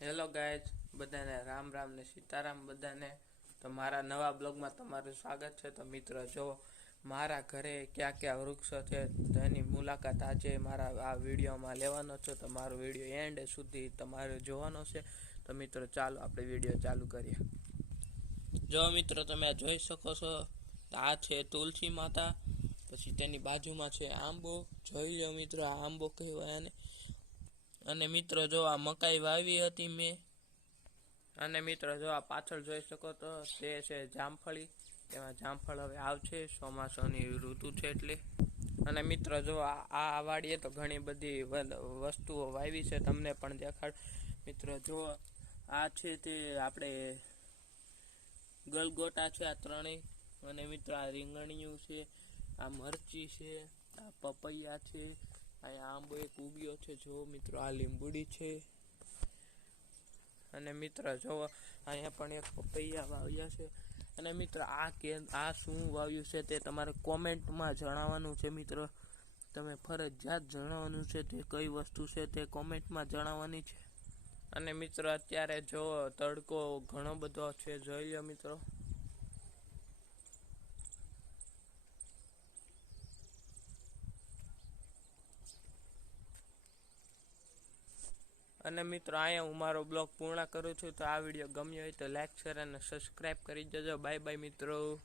Hello guys, બધાને રામ રામ ને સીતારામ બધાને. તો મારા નવા બ્લોગમાં તમારું સ્વાગત છે. તો મિત્રો, જો મારા ઘરે ક્યાં ક્યાં વૃક્ષો છે તેની મુલાકાત આજે મારા આ વિડીયોમાં લેવાનો છો. તો મારો વિડીયો એન્ડ સુધી તમારે જોવાનો છે. તો મિત્રો, ચાલો આપણે વિડીયો ચાલુ કરીએ. જો મિત્રો, તમે આ જોઈ શકો છો, આ છે તુલસી માતા. પછી તેની બાજુમાં છે આંબો. જોઈ લો મિત્રો, આ આંબો કહેવાય આને. અને મિત્રો, જો આ મકાઈ વાવી હતી મેં. અને મિત્રો, જો આ પાછળ જોઈ શકો તો તે છે જામફળી. તેમાં જામફળ હવે આવશે, ચોમાસાની ઋતુ છે એટલે. અને મિત્રો, જો આ વાડીએ તો ઘણી બધી વસ્તુઓ વાવી છે, તમને પણ દેખાડ. મિત્રો, જો આ છે તે આપણે ગલગોટા છે, આ ત્રણેય. અને મિત્રો, આ રીંગણિયું છે, આ મરચી છે, આ પપૈયા છે, અહીંયા આંબો એક ઉગ્યો છે. જો મિત્રો, આ લીંબુડી છે. અને મિત્રો, જો અહીંયા પણ એક પપૈયા વાવ્યા છે. અને મિત્રો, આ શું વાવ્યું છે તે તમારે કોમેન્ટમાં જણાવવાનું છે. મિત્રો, તમે ફરજિયાત જણાવવાનું છે તે કઈ વસ્તુ છે તે કોમેન્ટમાં જણાવવાની છે. અને મિત્રો, અત્યારે જો તડકો ઘણો બધો છે, જોઈ લો મિત્રો. અને મિત્રો, અહીંયા હું મારો બ્લોગ પૂર્ણ કરું છું. તો આ વિડીયો ગમ્યો હોય તો લાઈક, શેર અને સબસ્ક્રાઈબ કરી દેજો. બાય બાય મિત્રો.